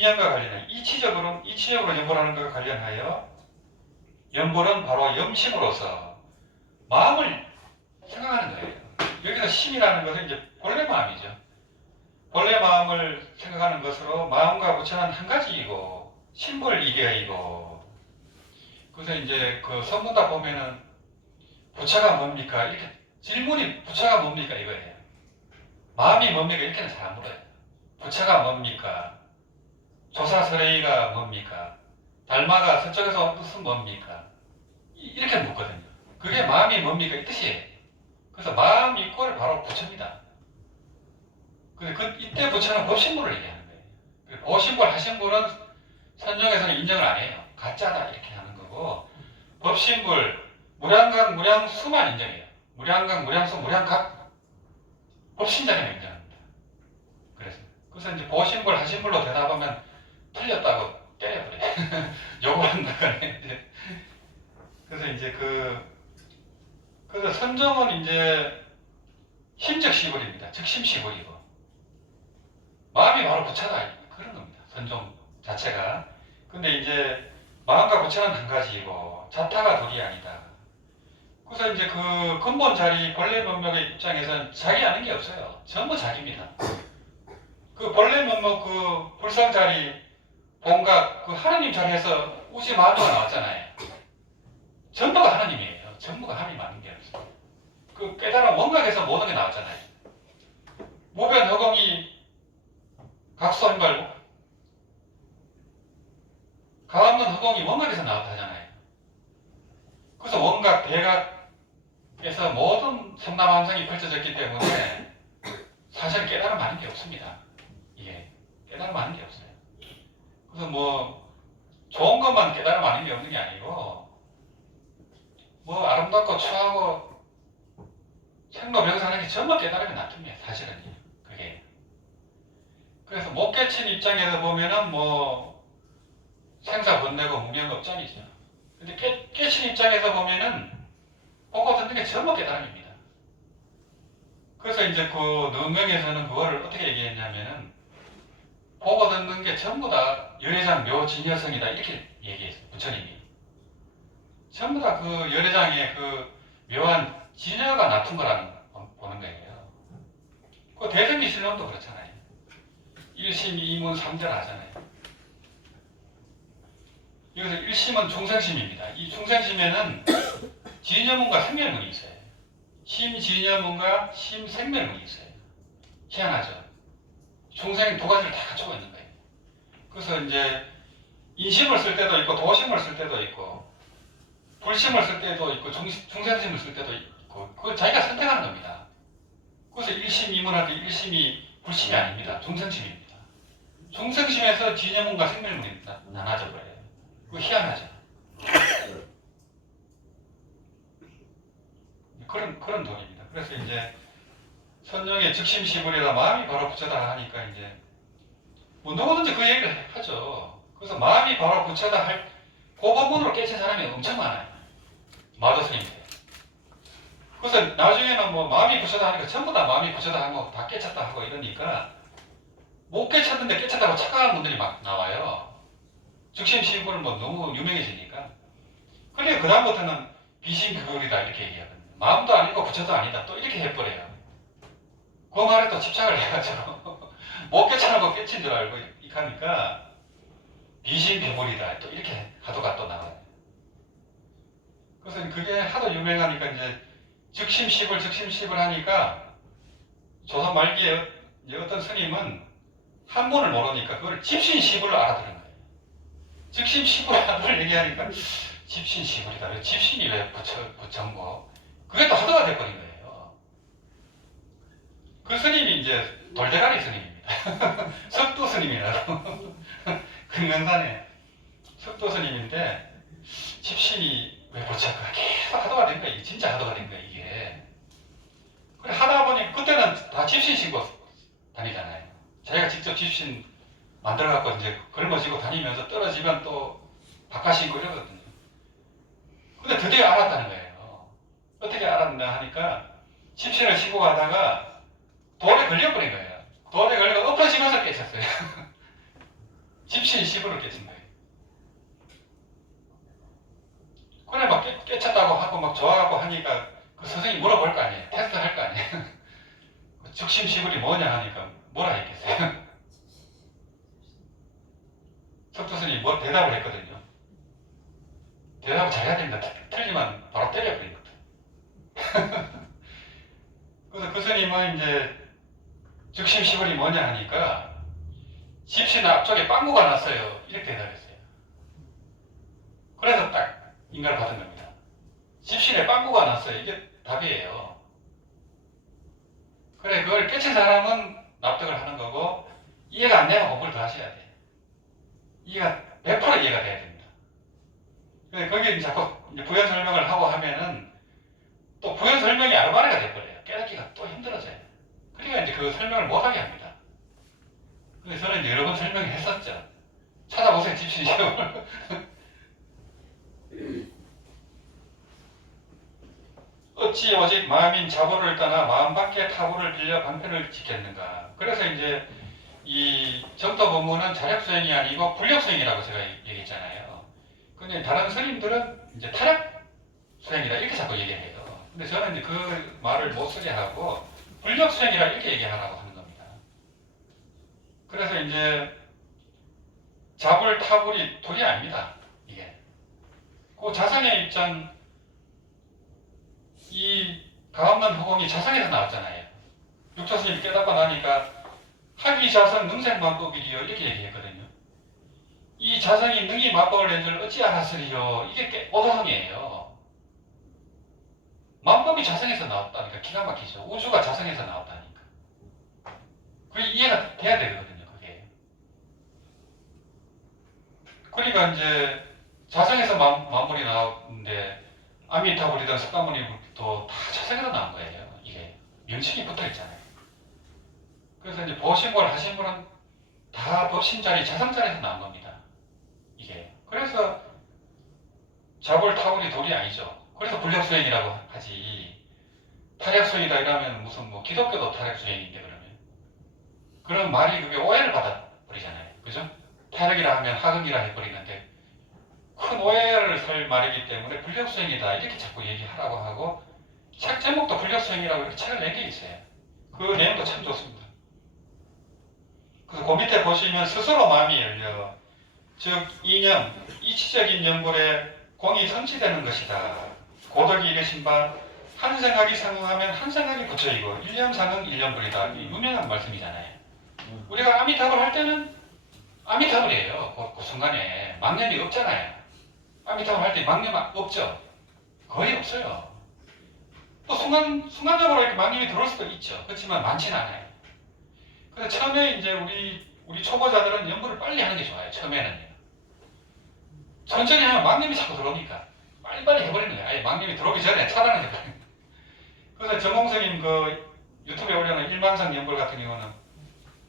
인연과 관련해 이치적으로 연보라는 것과 관련하여 연보는 바로 염심으로서 마음을 생각하는 거예요. 여기서 심이라는 것은 이제 본래 마음이죠. 본래 마음을 생각하는 것으로 마음과 부처는 한 가지이고 심볼 이계이고. 그래서 이제 그 선문답 보면은 부처가 뭡니까? 이렇게 질문이 부처가 뭡니까? 이거예요. 마음이 뭡니까? 이렇게는 잘 안 물어요. 부처가 뭡니까? 조사설의가 뭡니까? 달마가 서쪽에서 온 뜻은 뭡니까? 이렇게 묻거든요. 그게 마음이 뭡니까? 이 뜻이에요. 그래서 마음 이꼴 바로 부처입니다. 이때 부처는 법신불을 얘기하는 거예요. 보신불, 하신불은 선정에서는 인정을 안 해요. 가짜다 이렇게 하는 거고, 법신불, 무량각, 무량수만 인정해요. 무량각, 무량수, 무량각, 법신자리만 인정합니다. 그래서 이제 보신불, 하신불로 대답하면 틀렸다고 때려버려요. 요구한다고 하는데. 그래서 이제 그래서 선정은 이제 힘적 시불입니다. 즉 심시불이고. 마음이 바로 부처다. 그런 겁니다. 선정 자체가. 근데 이제 마음과 부처는 한 가지이고 자타가 둘이 아니다. 그래서 이제 그 근본 자리 본래 면목의 입장에서는 자기 아는 게 없어요. 전부 자기입니다. 그 본래 면목 그 불상 자리 본각 그 하느님 자리에서 우지 마주가 나왔잖아요. 전부가 하느님이에요. 전부가 하느님 아는 게 없어요. 그 깨달은 원각에서 모든 게 나왔잖아요. 무변 허공이 각소인발고 가없는 허공이 원각에서 나왔다 하잖아요. 그래서 원각, 대각에서 모든 삼남함성이 펼쳐졌기 때문에 사실 깨달음 아는 게 없습니다. 이게 깨달음 아는 게 없어요. 그래서 뭐 좋은 것만 깨달음 아는 게 없는 게 아니고 뭐 아름답고 추하고 생로병사하는 게 전부 깨달음이 나타납니다. 사실은 그게. 그래서 못 깨친 입장에서 보면은 뭐 생사번뇌고 무명업장이죠. 근데 깨친 입장에서 보면은 보고 듣는 게 전부 깨달음입니다. 그래서 이제 그 능명에서는 그거를 어떻게 얘기했냐면은 보고 듣는 게 전부 다 열애장 묘진여성이다 이렇게 얘기했어요. 부처님이. 전부 다 그 열애장의 그 묘한 진여가 나쁜 거라는 보는 거예요. 그 대승기신론도 그렇잖아요. 1심, 2문, 3절 하잖아요. 여기서 1심은 중생심입니다. 이 중생심에는 진여문과 생멸문이 있어요. 심진여문과 심생멸문이 있어요. 희한하죠. 중생이 두 가지를 다 갖추고 있는 거예요. 그래서 이제 인심을 쓸 때도 있고 도심을 쓸 때도 있고 불심을 쓸 때도 있고 중생심을 쓸 때도 있고 그걸 자기가 선택하는 겁니다. 그래서 1심, 2문 할 때 1심이 불심이 아닙니다. 중생심입니다. 중생심에서 진여문과 생멸문이 나눠져 버려요. 그거 희한하죠. 그런 돈입니다. 그래서 이제 선정의 즉심시불이라 마음이 바로 부처다 하니까 이제 뭐 누구든지 그 얘기를 하죠. 그래서 마음이 바로 부처다 할 그 부분으로 깨친 사람이 엄청 많아요. 마도스님들. 그래서 나중에는 뭐 마음이 부처다 하니까 전부 다 마음이 부처다 하고 다 깨쳤다 하고 이러니까 못 깨쳤는데 깨쳤다고 착각하는 분들이 막 나와요. 즉심시불은 뭐 너무 유명해지니까. 그래서 그 다음부터는 비심비불이다 이렇게 얘기하거든요. 마음도 아니고 부처도 아니다 또 이렇게 해버려요. 그 말에 또 집착을 해가지고 못 깨쳐놓고 깨친 줄 알고 이렇게 하니까 비심비불이다 또 이렇게 하도가 또 나와요. 그래서 그게 하도 유명하니까 이제 즉심시불 하니까 조선 말기에 어떤 스님은 한문을 모르니까 그걸 집신시불을 알아들은 거예요. 즉심시불을 얘기하니까 집신시불이다. 왜 집신이 왜 부처고 그게 또 하도가 돼버린 거예요. 그 스님이 이제 돌대가리 스님입니다. 석도 스님이라고. 금강산에 석도 스님인데 집신이 왜 부처가 계속 하도가 된 거예요. 진짜 하도가 된 거예요. 이게. 그래 하다 보니 그때는 다 집신 신고 다니잖아요. 자기가 직접 집신 만들어갖고 이제 걸머지고 다니면서 떨어지면 또 바깥 신고 이러거든요. 근데 드디어 알았다는 거예요. 어떻게 알았나 하니까 집신을 신고 가다가 돌에 걸려버린 거예요. 돌에 걸려서 엎어지면서 깨쳤어요. 십신십으로 깨친 거예요. 그래 막 깨쳤다고 하고 막 좋아하고 하니까 그 선생님이 물어볼 거 아니에요. 테스트 할 거 아니에요. 즉심시불이 뭐냐 하니까 뭐라 했겠어요. 석도선이 뭐 대답을 했거든요. 대답을 잘해야 됩니다. 틀리면 바로 때려버립니다. 그래서 그 스님은 이제 즉심시불이 뭐냐 하니까 십신 앞쪽에 빵구가 났어요. 이렇게 대답했어요. 그래서 딱 인가를 받은 겁니다. 십신에 빵구가 났어요. 이게 답이에요. 그래, 그걸 깨친 사람은 납득을 하는 거고, 이해가 안 되면 공부를 더 하셔야 돼. 이해가 100% 이해가 돼야 됩니다. 근데 거기에 자꾸 이제 부연 설명을 하고 하면은 또 부연 설명이 아르바레가 돼버려요. 깨닫기가 또 힘들어져요. 그러니까 이제 그 설명을 못하게 합니다. 근데 저는 이제 여러 번 설명했었죠. 찾아보세요, 집신 시험을. 어찌 오직 마음인 자보를 떠나 마음 밖의 타보를 빌려 방편을 지켰는가. 그래서 이제 이 정도 법문은 자력수행이 아니고 불력수행이라고 제가 얘기했잖아요. 근데 다른 스님들은 이제 타력수행이다 이렇게 자꾸 얘기해요. 근데 저는 이제 그 말을 못 쓰게 하고 불력수행이라 이렇게 얘기하라고 하는 겁니다. 그래서 이제 자불 타불이 둘이 아닙니다. 이게. 그 자성의 입장, 이 가엄난 허공이 자성에서 나왔잖아요. 육조스님이 깨닫고 나니까 합의자성 능생만법이리요 이렇게 얘기했거든요. 이 자성이 능히 만법을 낸 줄 어찌 알았으리요. 이게 오도성이에요. 만법이 자성에서 나왔다니까 기가 막히죠. 우주가 자성에서 나왔다니까. 그게 이해가 돼야 되거든요. 그게. 그러니까 이제 자성에서 만물이 나오는데 아미타불이든 석가모니도 다 자성에서 나온 거예요. 이게 명칭이 붙어 있잖아요. 그래서 이제 보신골 하신 분은 다 법신자리 자성자리에서 나온 겁니다. 이게. 그래서 자불 타불이 돌이 아니죠. 그래서 불력수행이라고 하지. 타력수행이다 이러면 무슨 뭐 기독교도 타력수행인데 그러면. 그런 말이 그게 오해를 받아버리잖아요. 그죠? 타력이라 하면 하극이라 해버리는데 큰 오해를 살 말이기 때문에 불력수행이다 이렇게 자꾸 얘기하라고 하고 책 제목도 불력수행이라고 이렇게 책을 낸 게 있어요. 그 내용도 참 좋습니다. 그래서 그 밑에 보시면 스스로 마음이 열려 즉 이념, 이치적인 연불에 공이 성취되는 것이다. 고덕이 이르신 바 한 생각이 상응하면 한 생각이 부처이고 일념상응 일념불이다. 유명한 말씀이잖아요. 우리가 아미타불 할 때는 아미타불이에요. 그 순간에 망념이 없잖아요. 아미타불 할 때 망념 없죠? 거의 없어요. 또 순간적으로 이렇게 망념이 들어올 수도 있죠. 그렇지만 많지는 않아요. 그래서 처음에 이제 우리 초보자들은 연구를 빨리 하는 게 좋아요. 처음에는요. 천천히 하면 망념이 자꾸 들어오니까 빨리빨리 해버리는 거예요. 아예 망념이 들어오기 전에 차단을 해버리는 거예요. 그래서 정홍선님 그 유튜브에 올려놓은 일만상 연불 같은 경우는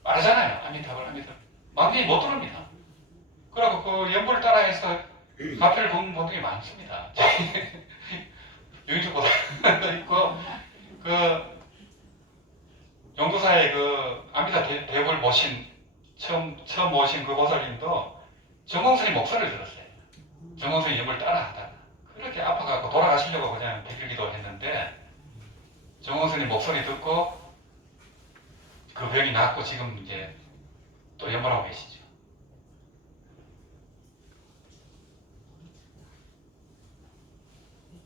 빠르잖아요. 아미타불. 망념이 못 들어옵니다. 그리고 그 연불을 따라해서 가표를 본 분들이 많습니다. 유튜브도 있고 그 용두사의 그 아미타 대불 모신 처음 모신 그 보살님도 정홍선님 목소리를 들었어요. 정홍선이 연불 따라 하다가 그렇게 아파갖고 돌아가시려고 그냥 백일기도 했는데 정홍선님 목소리 듣고 그 병이 낫고 지금 이제 또 연불하고 계시죠.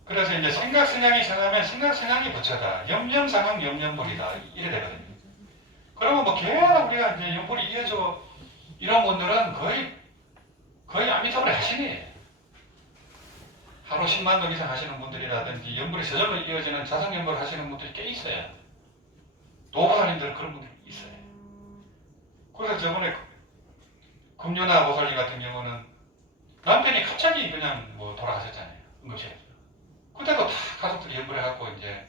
그래서 이제 생각성향이 상하면 생각성향이 부처다. 염념상항 염념불이다. 이래 되거든요. 그러면 뭐 계속 우리가 이제 연불이 이어져 이런 분들은 거의 아미타불의 하신이에요. 하루 10만 동 이상 하시는 분들이라든지 연불이 저절로 이어지는 자성연불 하시는 분들이 꽤 있어요. 노보살님들은 그런 분들이 있어요. 그래서 저번에 금요나 보살님 같은 경우는 남편이 갑자기 그냥 뭐 돌아가셨잖아요. 응급실에서. 그때도 다 가족들이 연불해갖고 이제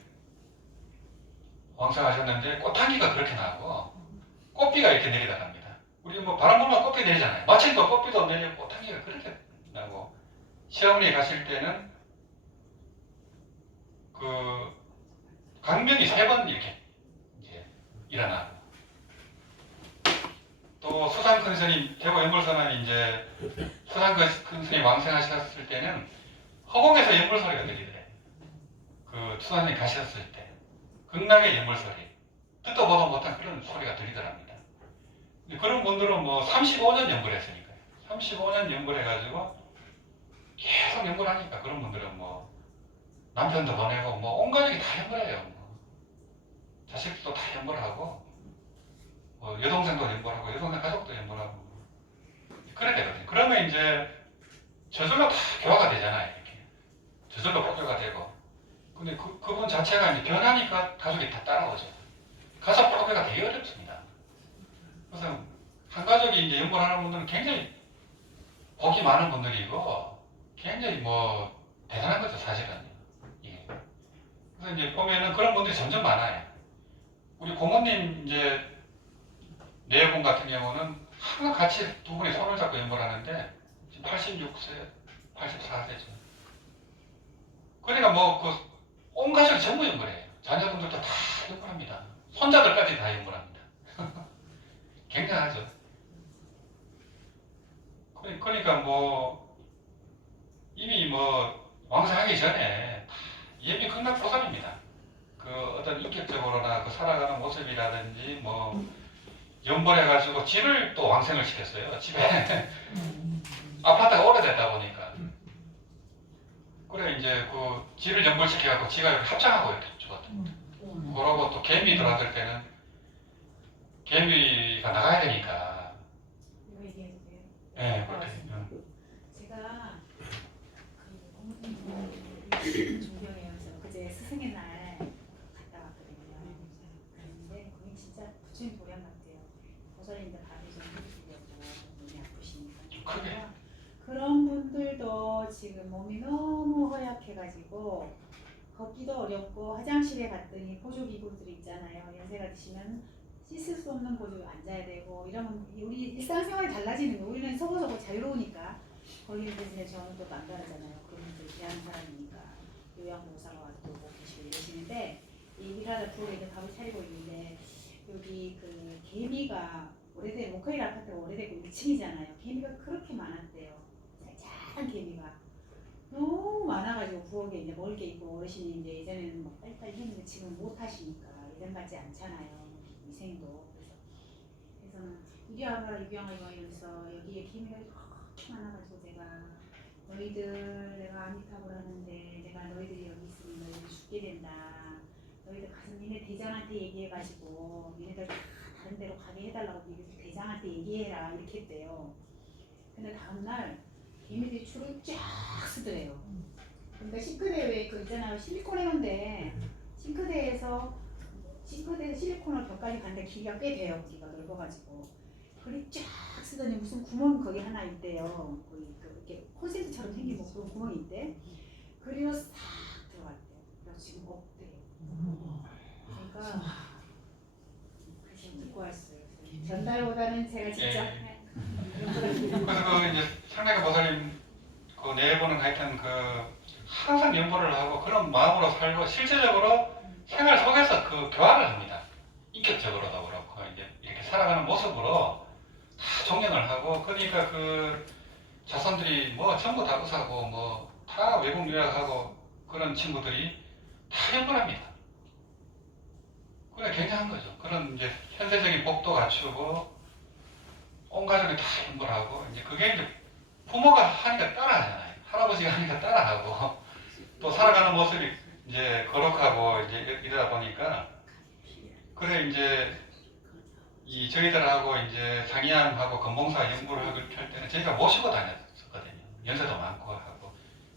왕성하셨는데 꽃향기가 그렇게 나고 꽃비가 이렇게 내리다 갑니다. 우리 뭐 바람 불면 꽃비 내리잖아요. 마침 또 꽃비도 내리고 꽃향기가 그렇게 나고 시어머니 가실 때는 그 강명이 3번 이렇게 이제 일어나고 또 수산 큰 스님, 대구 연불선은 이제 수산 큰 스님 왕생하셨을 때는 허공에서 연불 소리가 들리더래. 그 수산님 가셨을 때 극락의 연불 소리, 듣도 보도 못한 그런 소리가 들리더랍니다. 그런 분들은 뭐 35년 연불했으니까요. 35년 연불해가지고 계속 연불하니까 그런 분들은 뭐 남편도 보내고 뭐 온 가족이 다 연불해요. 뭐 자식도 다 연불하고 뭐 여동생도 연불하고 여동생 가족도 연불하고 그래 되거든요. 그러면 이제 저절로 다 교화가 되잖아요. 이렇게 저절로 포교가 되고. 근데 그분 자체가 이제 변하니까 가족이 다 따라오죠. 가족 포교가 되게 어렵습니다. 그래서 한 가족이 이제 연불하는 분들은 굉장히 복이 많은 분들이고 굉장히 뭐 대단한 거죠, 사실은. 예. 그래서 이제 보면은 그런 분들이 점점 많아요. 우리 고모님 이제 네 분 같은 경우는 항상 같이 두 분이 손을 잡고 연불하는데 지금 86세, 84세죠. 그러니까 뭐 그 온 가족이 전부 연불해요. 자녀분들도 다 연불합니다. 손자들까지 다 연불합니다. 굉장하죠. 그러니까 뭐 이미 뭐 왕생하기 전에 예비 극락보살입니다. 그 어떤 인격적으로나 그 살아가는 모습이라든지 뭐 연벌해가지고 집을 또 왕생을 시켰어요. 집에 아파트가 오래됐다 보니까 그래 이제 그 집을 연벌시켜갖고 지가 이렇게 합장하고 이렇게 죽었답니다. 그러고 또 개미 들어왔을 때는 개미가 나가야 되니까. 이거 얘기해도 돼요? 네, 그렇게. 제가 그 어머님 존경해서 그제 스승의 날 갔다 왔거든요. 그런데 거기 진짜 부처님 도량 같아요. 보살님들 밥을 좀 해주려고 몸이 아프시니까. 크게. 그런 분들도 지금 몸이 너무 허약해가지고 걷기도 어렵고 화장실에 갔더니 보조기구들 있잖아요. 연세가 드시면 씻을 수 없는 보조 앉아야 되고 이러면 우리 일상생활이 달라지는 거예요. 우리는 서고서고 자유로우니까 거기는 대신에 저는 또 남다르잖아요. 그런 분들 귀한 사람이니까 요양보호사가 와서 또 계시고 이러시는데 이 일하다 부엌에 밥을 차리고 있는데 여기 그 개미가 오래된 모카일 아파트가 오래되고 1층이잖아요. 개미가 그렇게 많았대요. 짤짤한 개미가 너무 많아가지고 부엌에 이제 먹을 게 있고 어르신이 이제 예전에는 뭐 빨리빨리 했는데 지금 못 하시니까 예전 같지 않잖아요. 위생도 그래서 이리 와봐라 유경아 이러면서 여기에 개미가 그렇게 많아가지고 제가 너희들 내가 아미타불 하는데 내가 너희들이 여기 있으면 너희들 죽게 된다. 너희들 가서 니네 대장한테 얘기해가지고 니네들 다 다른 데로 가게 해달라고 니네들 대장한테 얘기해라 이렇게 했대요. 근데 다음날 개미들이 줄을 쫙 쓰더래요. 그러니까 싱크대 왜 그 있잖아요. 실리콘 해놓은데 싱크대에서 실리콘을 벽까지 갔는데 길이가 꽤 돼요. 길이가 넓어가지고 그리 쫙 쓰더니 무슨 구멍이 거기 하나 있대요. 거기 이렇게 콘센트처럼 생긴 뭐 그런 구멍이 있대. 그리고 싹 들어갔대요. 그래서 지금 없대요. 그러니까 지금 듣고 왔어요. 전달보다는 제가 직접 그래서 그 이제 상례가 보살님 그 네 분은 하여튼 그 항상 연보를 하고 그런 마음으로 살고 실제적으로 생활 속에서 그 교화를 합니다. 인격적으로도 그렇고 이제 이렇게 살아가는 모습으로 다 존경을 하고 그러니까 그 자손들이 뭐 전부 다 의사고 뭐 다 외국 유학하고 그런 친구들이 다 연보합니다. 그게 굉장한 거죠. 그런 이제 현세적인 복도 갖추고 온 가족이 다 연보하고 이제 그게 이제 부모가 하니까 따라하잖아요. 할아버지가 하니까 따라하고 또 살아가는 모습이 이제 거룩하고 이제 이러다 보니까 그래 이제 이 저희들하고 이제 상이암하고 건봉사 연구를 할 때는 저희가 모시고 다녔었거든요. 연세도 많고 하고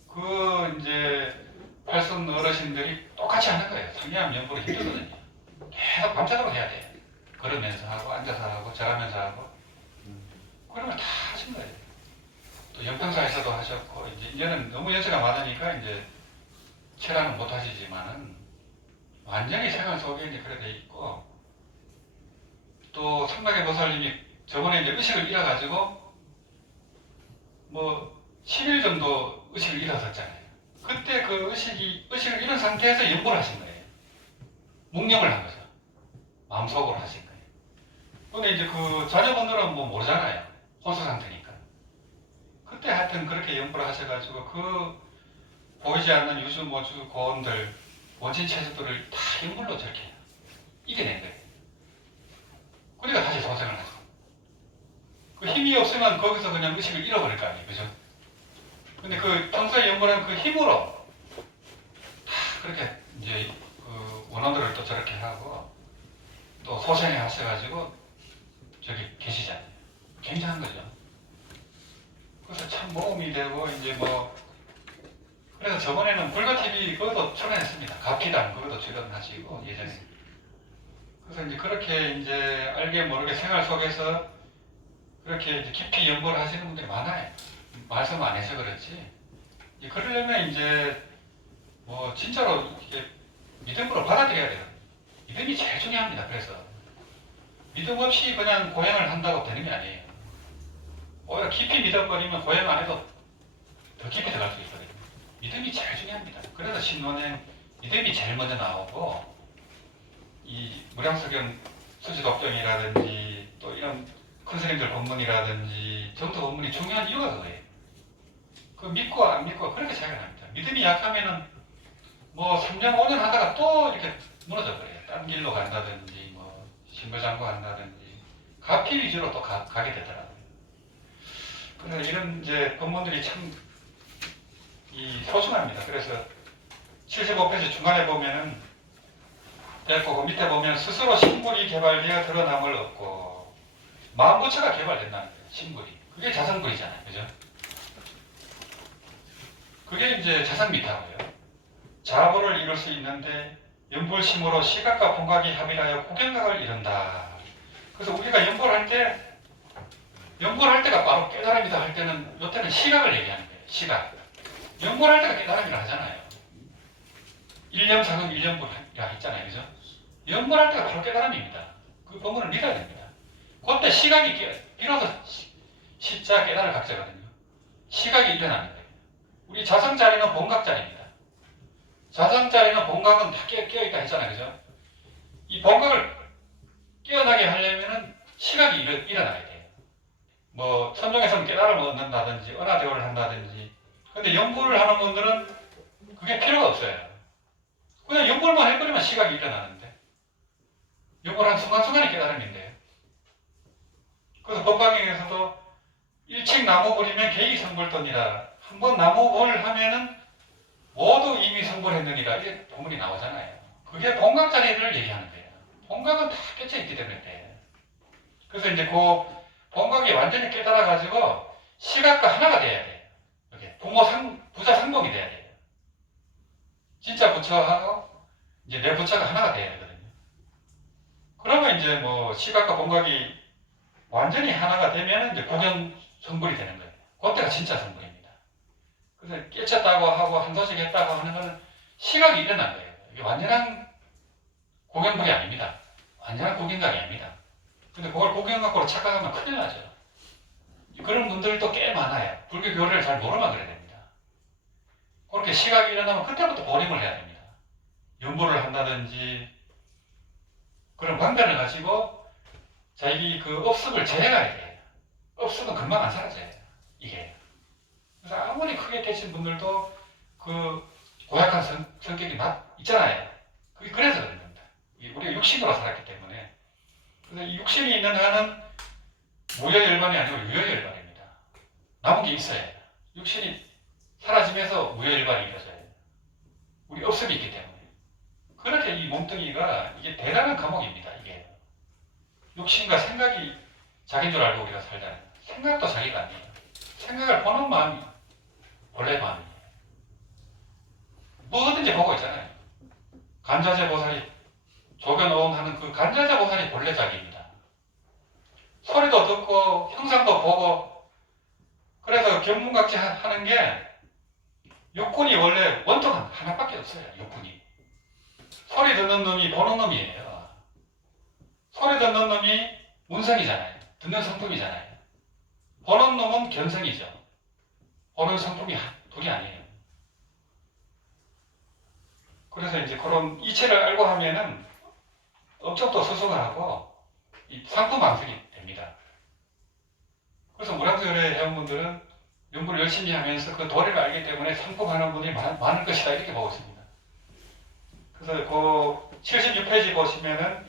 그 이제 팔순 어르신들이 똑같이 하는 거예요. 상이암 연구를 힘들거든요. 계속 밤새도록 해야 돼요. 걸으면서 하고 앉아서 하고 절하면서 하고 그러면 다 하신 거예요. 또 연평사에서도 하셨고 이제는 너무 연세가 많으니까 이제 체라는 못 하시지만은 완전히 생활 속에 이제 그래 돼 있고 또 삼각의 보살님이 저번에 이제 의식을 잃어가지고 뭐 10일 정도 의식을 잃었었잖아요. 그때 그 의식을 잃은 상태에서 연보를 하신 거예요. 묵념을 한 거죠. 마음속으로 하신 거예요. 근데 이제 그 자녀분들은 뭐 모르잖아요. 혼수 상태니까. 그때 하여튼 그렇게 연구를 하셔가지고 그 보이지 않는 유주, 모주, 고원들, 원천 체수들을 다 연골로 저렇게 이겨낸 거예요. 그러니까 다시 소생을 하죠. 그 힘이 없으면 거기서 그냥 의식을 잃어버릴 거 아니에요. 그죠? 근데 그 평소에 연구하는 그 힘으로 다 그렇게 이제 그 원원들을 또 저렇게 하고 또 소생해 하셔가지고 저기 계시잖아요. 굉장한 거죠. 그래서 참 모험이 되고 이제 뭐 그래서 저번에는 불가TV 그것도 출연했습니다. 가피단 그것도 출연하시고 예전에. 그래서 이제 그렇게 이제 알게 모르게 생활 속에서 그렇게 이제 깊이 연구를 하시는 분들이 많아요. 말씀 안 해서 그렇지. 이제 그러려면 이제 뭐 진짜로 이게 믿음으로 받아들여야 돼요. 믿음이 제일 중요합니다. 그래서 믿음 없이 그냥 고행을 한다고 되는 게 아니에요. 오히려 깊이 믿어버리면 고행 안 해도 더 깊이 들어갈 수 있거든요. 믿음이 제일 중요합니다. 그래서 신론에 믿음이 제일 먼저 나오고 이 무량석경 수지독경이라든지 또 이런 큰 스님들 법문이라든지 정토 법문이 중요한 이유가 그거예요. 그 믿고 안 믿고 그렇게 차이가 납니다. 믿음이 약하면은 뭐 3년 5년 하다가 또 이렇게 무너져 버려요. 딴 길로 간다든지 뭐 신불장구 간다든지 가피 위주로 또 가게 되더라고요. 그래서 이런 이제 법문들이 참 이 소중합니다. 그래서 75페이지 중간에 보면은 됐고 그 밑에 보면 스스로 신불이 개발되어 드러남을 얻고 마음부처가 개발된다는 거예요. 신불이. 그게 자성불이잖아요. 그죠? 그게 이제 자성미타고요. 자부를 이룰 수 있는데 연불심으로 시각과 본각이 합일하여 구경각을 이룬다. 그래서 우리가 연불할 때가 바로 깨달음이다 할 때는 이때는 시각을 얘기하는 거예요. 시각. 연불할 때가 깨달음이라 하잖아요. 일념사금 일념불이라 했잖아요. 그죠? 연불할 때가 바로 깨달음입니다. 그 본문을 믿어야 됩니다. 그때 시각이 비로소 시자 깨달을 각자거든요. 시각이 일어나는 거예요. 우리 자성자리는 본각자리입니다. 자성자리는 본각은 다 깨어있다 했잖아요. 그죠? 이 본각을 깨어나게 하려면은 시각이 일어나야 돼요. 뭐 천정에서는 깨달음을 얻는다든지 은하대오를 한다든지 근데 연불을 하는 분들은 그게 필요가 없어요. 그냥 연불만 해버리면 시각이 일어나는데 연불한 순간순간의 깨달음인데 그래서 법강에서도 일칙 나무불이면 개이 성불도니라 한번 나무불 하면은 모두 이미 성불했느니라 이게 본문이 나오잖아요. 그게 본각자리를 얘기하는 거예요. 본각은 다 깨쳐있기 때문에 그래요. 그래서 이제 그 본각이 완전히 깨달아가지고 시각과 하나가 돼야 돼요. 이렇게 부자 상봉이 돼야 돼요. 진짜 부처하고 이제 내 부처가 하나가 돼야 되거든요. 그러면 이제 뭐 시각과 본각이 완전히 하나가 되면 이제 고경 성불이 되는 거예요. 그때가 진짜 성불입니다. 그래서 깨쳤다고 하고 한도식 했다고 하는 거는 시각이 일어난 거예요. 이게 완전한 고경불이 아닙니다. 완전한 고경각이 아닙니다. 근데 그걸 고경각으로 착각하면 큰일 나죠. 그런 분들도 꽤 많아요. 불교 교리를 잘 모르면 그래야 됩니다. 그렇게 시각이 일어나면 그때부터 보림을 해야 됩니다. 연보를 한다든지 그런 방편을 가지고 자기 그 업습을 제거해야 돼요. 업습은 금방 안 사라져요. 이게. 그래서 아무리 크게 깨친 분들도 그 고약한 성격이 있잖아요. 그게 그래서 그런 겁니다. 우리가 육신으로 살았기 때문에. 그래서 이 육신이 있는 한은 무여열반이 아니고 유여열반입니다. 남은 게 있어야 해요. 육신이 사라지면서 무여열반이 이루어져요. 우리 업습이 있기 때문에. 그렇게 이 몸뚱이가 이게 대단한 감옥입니다. 이게 욕심과 생각이 자기인 줄 알고 우리가 살잖아요. 생각도 자기가 아니에요. 생각을 보는 마음이 본래 마음이에요. 뭐든지 보고 있잖아요. 간자재 보살이 조견오음 하는 그 간자재 보살이 본래 자기입니다. 소리도 듣고 형상도 보고 그래서 견문각지 하는 게 육군이 원래 원통 하나밖에 없어요. 육군이. 소리 듣는 놈이 보는 놈이에요. 소리 듣는 놈이 운성이잖아요. 듣는 성품이잖아요. 보는 놈은 견성이죠. 보는 성품이 둘이 아니에요. 그래서 이제 그런 이체를 알고 하면은 업적도 수승하고 이 상품 왕성이 됩니다. 그래서 무량수열의 회원분들은 연구를 열심히 하면서 그 도리를 알기 때문에 상품하는 분이 많을 것이다 이렇게 보고 있습니다. 그래서 그 76페이지 보시면은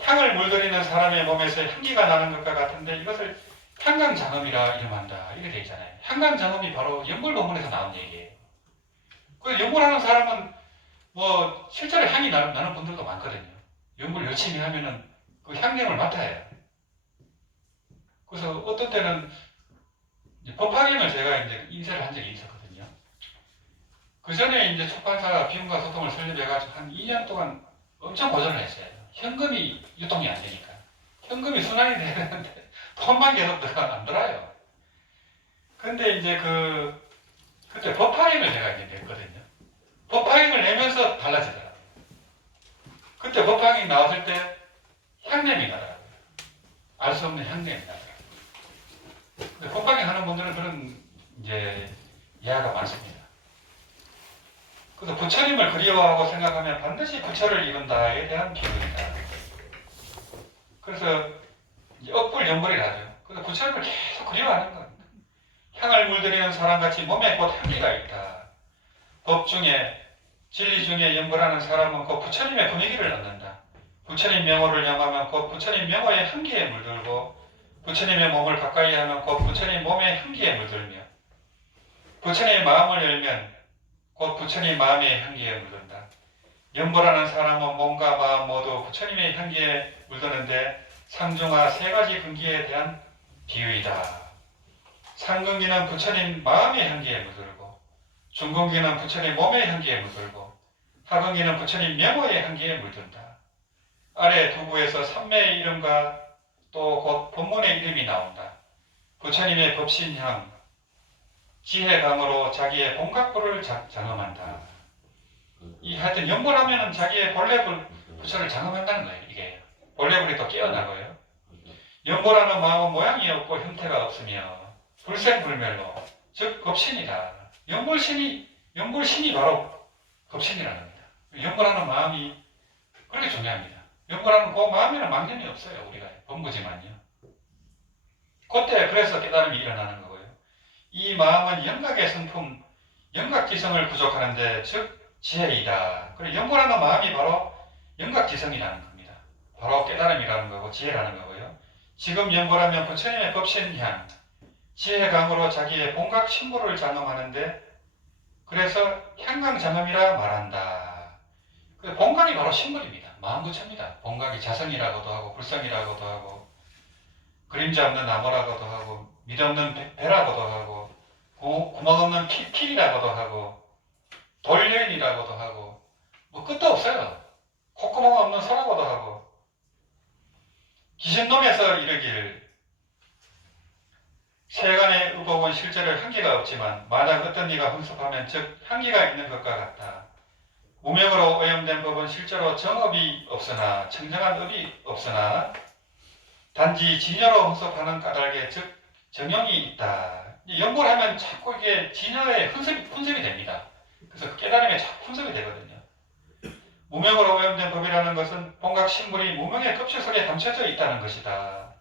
향을 물들이는 사람의 몸에서 향기가 나는 것과 같은데 이것을 향강장음이라 이름한다 이렇게 되어 있잖아요. 향강장음이 바로 연골 본문에서 나온 얘기예요. 그 연골하는 사람은 뭐 실제로 향이 나는 분들도 많거든요. 연구를 열심히 하면은 그 향냄을 맡아야 해요. 그래서 어떤 때는 법학임을 제가 이제 인쇄를 한 적이 있었거든요. 그 전에 이제 출판사 비움과 소통을 설립해가지고 한 2년 동안 엄청 고전을 했어요. 현금이 유통이 안 되니까. 현금이 순환이 돼야 되는데 돈만 계속 안 들어요. 근데 이제 그때 법학임을 제가 이제 냈거든요. 법학임을 내면서 달라지더라고요. 그때 법학임 나왔을 때 향냄이 나더라고요. 알 수 없는 향냄이 나더라고요. 근데 법학임 하는 분들은 그런 이제 예화가 많습니다. 그래서 부처님을 그리워하고 생각하면 반드시 부처를 이룬다에 대한 기분이다. 그래서 이제 억불연불이라죠. 그래서 부처님을 계속 그리워하는 겁니다. 향을 물들이는 사람같이 몸에 곧 향기가 있다. 법 중에 진리 중에 연불하는 사람은 곧 부처님의 분위기를 얻는다. 부처님 명호를 영하면 곧 부처님 명호의 향기에 물들고 부처님의 몸을 가까이 하면 곧 부처님 몸의 향기에 물들며 부처님의 마음을 열면 곧 부처님 마음의 향기에 물든다. 연불하는 사람은 몸과 마음 모두 부처님의 향기에 물드는데 상중하 세 가지 근기에 대한 비유이다. 상근기는 부처님 마음의 향기에 물들고 중근기는 부처님 몸의 향기에 물들고 하근기는 부처님 명호의 향기에 물든다. 아래 두 구에서 삼매의 이름과 또 곧 본문의 이름이 나온다. 부처님의 법신향, 지혜감으로 자기의 본각부를 장엄한다. 이 하여튼 연불하면은 자기의 본래 부처를 장엄한다는 거예요. 이게 본래불이 또 깨어나고요. 연불하는 마음은 모양이 없고 형태가 없으며 불생불멸로 즉 법신이다. 연불신이 바로 법신이라는 겁니다. 연불하는 마음이 그렇게 중요합니다. 연불하는 그 마음에는 망념이 없어요. 우리가 범부지만요. 그때 그래서 깨달음이 일어나는 거고요. 이 마음은 영각의 성품, 영각지성을 부족하는데 즉 지혜이다. 그리고 연불하는 마음이 바로 영각지성이라는 겁니다. 바로 깨달음이라는 거고 지혜라는 거고요. 지금 연불하면 부처님의 법신향, 지혜감으로 자기의 본각 신부를 장엄하는데 그래서 향강장엄이라 말한다. 본각이 바로 신물입니다. 마음부처입니다. 본각이 자성이라고도 하고 불성이라고도 하고 그림자 없는 나무라고도 하고 밑 없는 배라고도 하고 구멍 없는 필이라고도 하고 돌여인이라고도 하고 뭐 끝도 없어요. 콧구멍 없는 소라고도 하고 기신론에서 이르길 세간의 의복은 실제로 향기가 없지만 만약 어떤 이가 흥습하면 즉 향기가 있는 것과 같다. 무명으로 오염된 법은 실제로 정업이 없으나 청정한 업이 없으나 단지 진여로 흥습하는 까닭에 즉 정용이 있다. 연구를 하면 자꾸 이게 진여에 훈습이 됩니다. 그래서 깨달음에 자꾸 훈습이 되거든요. 무명으로 오염된 법이라는 것은 본각 신물이 무명의 껍질 속에 감춰져 있다는 것이다.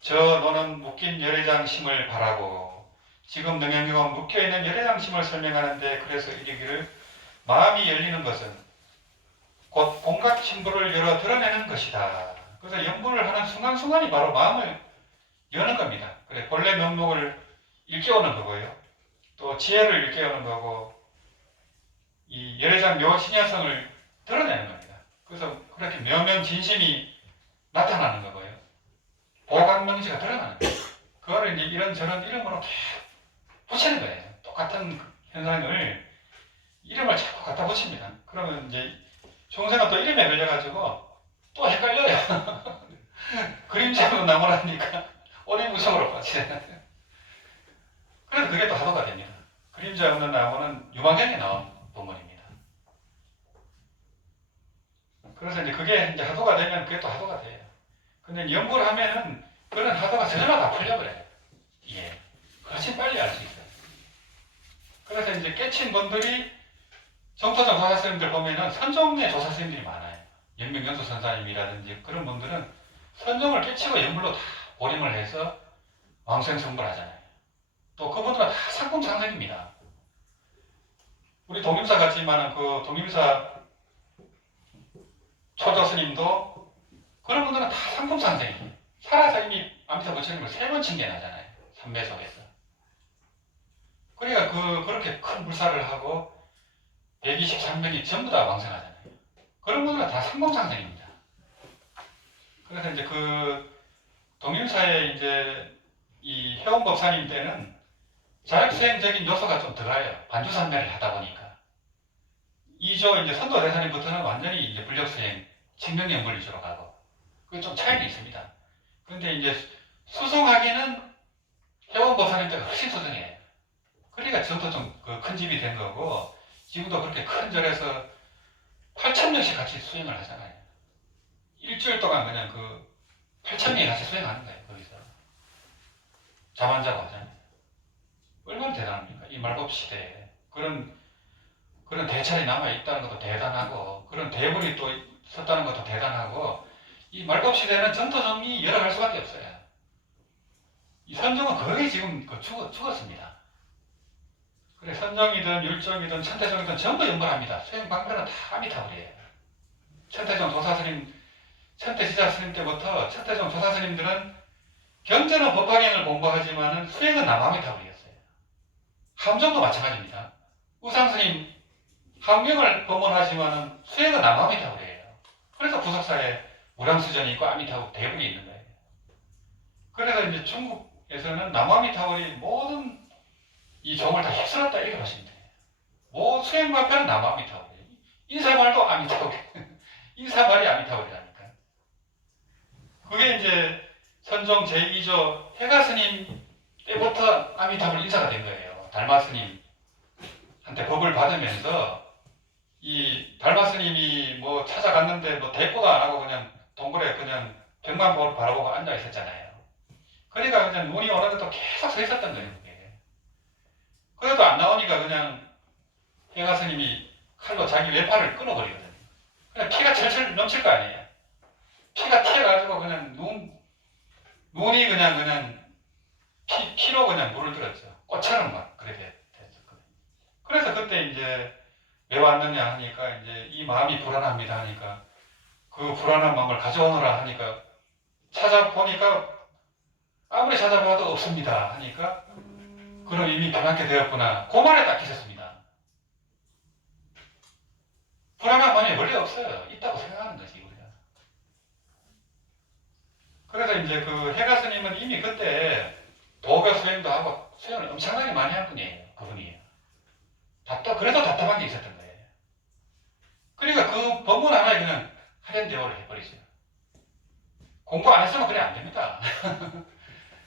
저 너는 묶인 열애장심을 바라고 지금 능행경은 묶여있는 열애장심을 설명하는데 그래서 이르기를 마음이 열리는 것은 곧 본각 신부를 열어 드러내는 것이다. 그래서 연구를 하는 순간순간이 바로 마음을 여는 겁니다. 그래 본래 면목을 일깨우는 거고요. 또 지혜를 일깨우는 거고 이 열애장 묘신야성을 드러내는 겁니다. 그래서 그렇게 묘명진심이 나타나는 거고요. 보각명지가 드러나는 거예요. 그거를 이제 이런저런 이름으로 계속 붙이는 거예요. 똑같은 현상을 이름을 자꾸 갖다 붙입니다. 그러면 이제 중생은 또 이름에 걸려가지고 또 헷갈려요. 그림자로 나무라니까 오리무성으로 빠지잖아요. 그래서 그게 또 하도가 됩니다. 그림자 없는 나무는 유망경에 나온 본문입니다. 그래서 이제 그게 이제 하도가 되면 그게 또 하도가 돼요. 근데 연구를 하면은 그런 하도가 저절로 다 풀려버려요. 예. 훨씬 빨리 알 수 있어요. 그래서 이제 깨친 분들이 정토정 조사스님들 보면은 선종의 조사스님들이 많아요. 연명연수 선사님이라든지 그런 분들은 선정을 깨치고 연불로 다 보림을 해서 왕생성불 하잖아요. 또 그분들은 다 상품상생입니다. 우리 동임사 같지만은 그 동임사 초조스님도 그런 분들은 다 상품상생이에요. 살아서 이미 아미타 부처님을 3번 칭견하잖아요. 삼매 속에서. 그러니까 그렇게 큰 불사를 하고 123명이 전부 다 왕생하잖아요. 그런 분들은 다 상품상생입니다. 그래서 이제 그 동임사의 이제 이 회원법사님 때는 자력수행적인 요소가 좀 들어가요. 반주산매를 하다 보니까. 2조 이제 선도대사님부터는 완전히 이제 불력수행, 칙명연불 위주로 가고. 그게 좀 차이는 있습니다. 그런데 이제 수송하기는 회원법사님 때가 훨씬 수승해요. 그러니까 저도 좀 큰 집이 된 거고, 지금도 그렇게 큰 절에서 8,000명씩 같이 수행을 하잖아요. 일주일 동안 그냥 8,000명이 같이 수행하는 거예요, 거기서. 잠 안 자고 하잖아요. 얼마나 대단합니까? 이 말법 시대에. 그런 대찰이 남아있다는 것도 대단하고, 그런 대본이 또 썼다는 것도 대단하고, 이 말법 시대는 전토종이 열어갈 수밖에 없어요. 이 선종은 거의 지금 죽었습니다. 그래, 선종이든 율종이든 천태종이든 전부 연발합니다. 수행 방편은 다 아미타불이에요. 천태종 조사스님, 천태지자 스님 때부터 천태종 조사스님들은 경전은 법화경을 공부하지만은 수행은 남아미타불이었어요. 함종도 마찬가지입니다. 우상스님 함경을 법문하지만은 수행은 남아미타불이에요. 그래서 부석사에 무량수전이 있고 아미타불 대부분이 있는 거예요. 그래서 이제 중국에서는 남아미타불이 모든 이 종을 다 휩쓸었다 이렇게 보시면 돼요. 뭐 수행방편은 남아미타불이에요. 인사말도 아미타불. 인사말이 아미타불이라니까. 그게 이제 선종 제2조 해가스님 때부터 아미타불 인사가 된 거예요. 달마스님한테 법을 받으면서 이 달마스님이 뭐 찾아갔는데 뭐 대꾸도 안 하고 그냥 동굴에 그냥 벽만 바라보고 앉아 있었잖아요. 그러니까 그냥 눈이 오는 것도 계속 서 있었던 거예요. 그게. 그래도 안 나오니까 그냥 해가스님이 칼로 자기 외팔을 끊어버리거든요. 그냥 피가 철철 넘칠 거 아니에요. 피가 튀어가지고 그냥 눈이 그냥 피로 그냥 물을 들었죠. 꽃처럼 막 그렇게 됐었거든요. 그래서 그때 이제 왜 왔느냐 하니까 이제 이 마음이 불안합니다 하니까 그 불안한 마음을 가져오너라 하니까 찾아보니까 아무리 찾아봐도 없습니다 하니까 그럼 이미 변하게 되었구나. 그 말에 딱 기셨습니다. 불안한 마음이 원래 없어요. 있다고 생각하는 거지 우리가. 그래서 이제 그 해가스님은 이미 그때 도교 수행도 하고 수행을 엄청나게 많이 한 분이에요. 그분이에요. 그래도 답답한 게 있었던 거예요. 그러니까 그 법문 하나에 그냥 할연대오를 해버리죠. 공부 안 했으면 그래 안 됩니다.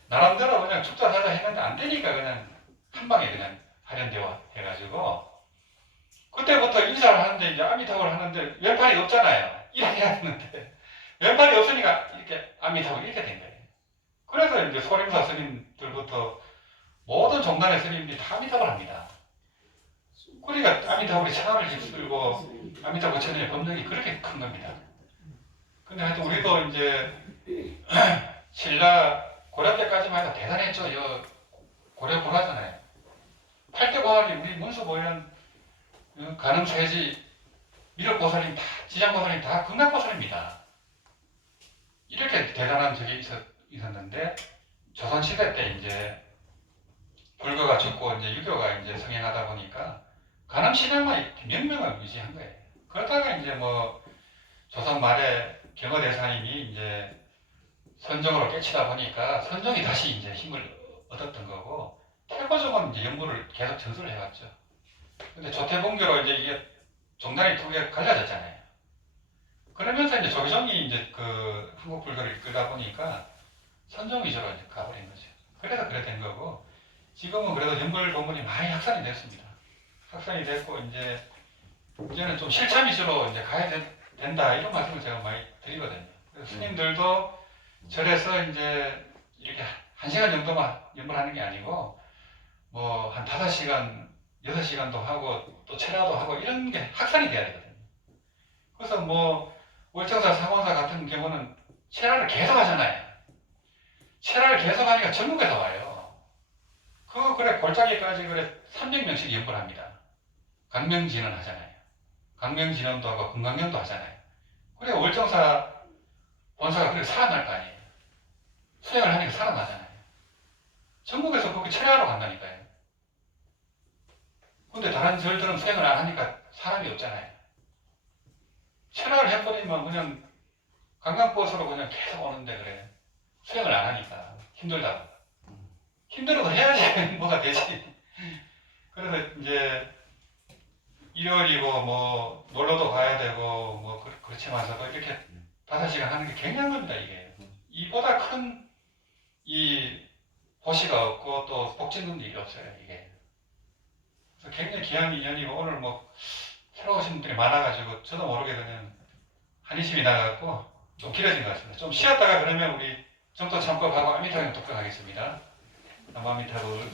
나름대로 그냥 축자사자 했는데 안 되니까 그냥 한 방에 그냥 할연대오 해가지고 그때부터 인사를 하는데 이제 아미타불 하는데 왼팔이 없잖아요. 이렇게 해야 되는데 왼팔이 없으니까 이렇게 아미타불 이렇게 된 거예요. 그래서 이제 소림사 스님들부터 모든 종단의 스님들이 다 아미타불 합니다. 그러니까 아미타불이 천하를 휩쓸고 아미타불 부처님의 법력이 그렇게 큰 겁니다. 근데 하여튼 우리도 이제 신라 고려 때까지만 해도 대단했죠. 고려 고라잖아요. 8대 고사리 우리 문수보현 가능세지 미륵보살님 다 지장보살님 다 극락보살입니다. 이렇게 대단한 적이 있었는데 조선시대 때 이제 불교가 죽고 이제 유교가 이제 성행하다 보니까 간암신앙만 명명을 유지한 거예요. 그러다가 이제 뭐 조선 말에 경어대사님이 이제 선종으로 깨치다 보니까 선종이 다시 이제 힘을 얻었던 거고 태고종은 이제 연구를 계속 전수를 해왔죠. 근데 조태봉교로 이제 이게 종단이 두 개 갈라졌잖아요. 그러면서 이제 조계종이 이제 그 한국 불교를 이끌다 보니까 선종 위주로 이제 가버린 거죠. 그래서 그래 된 거고 지금은 그래도 연불 본문이 많이 확산이 됐습니다. 확산이 됐고 이제는 좀 실천 위주로 이제 가야 된다 이런 말씀을 제가 많이 드리거든요. 그래서 스님들도 절에서 이제 이렇게 1시간 정도만 연불하는 게 아니고 뭐 한 5시간, 6시간도 하고 또 체라도 하고 이런 게 확산이 돼야 되거든요. 그래서 뭐 월정사, 상원사 같은 경우는 체라를 계속 하잖아요. 체라를 계속 하니까 전국에서 와요. 그래 골짜기까지 그래 300명씩 연구를 합니다. 강명진원 하잖아요. 강명진원도 하고 금강연도 하잖아요. 그래 월정사 본사가 그렇게 살아날 거 아니에요. 수행을 하니까 살아나잖아요. 전국에서 그렇게 체라하러 간다니까요. 근데 다른 절들은 수행을 안 하니까 사람이 없잖아요. 체라를 해버리면 그냥 관광버스로 그냥 계속 오는데 그래. 수행을 안 하니까 힘들다고. 힘들어도 해야지 뭐가 되지. 그래서 이제 일요일이고 뭐 놀러도 가야 되고 뭐 그렇지만서도 이렇게 5시간 하는 게 굉장한 겁니다 이게. 이보다 큰 이 도시가 없고 또 복진금도 일이 없어요 이게. 그래서 굉장히 귀한 인연이고 오늘 뭐 새로 오신 분들이 많아가지고 저도 모르게 그냥 한이심이 나가고 좀 길어진 것 같습니다. 좀 쉬었다가 그러면 우리 정도 참고하고 아미타경 독학하겠습니다. 아미타불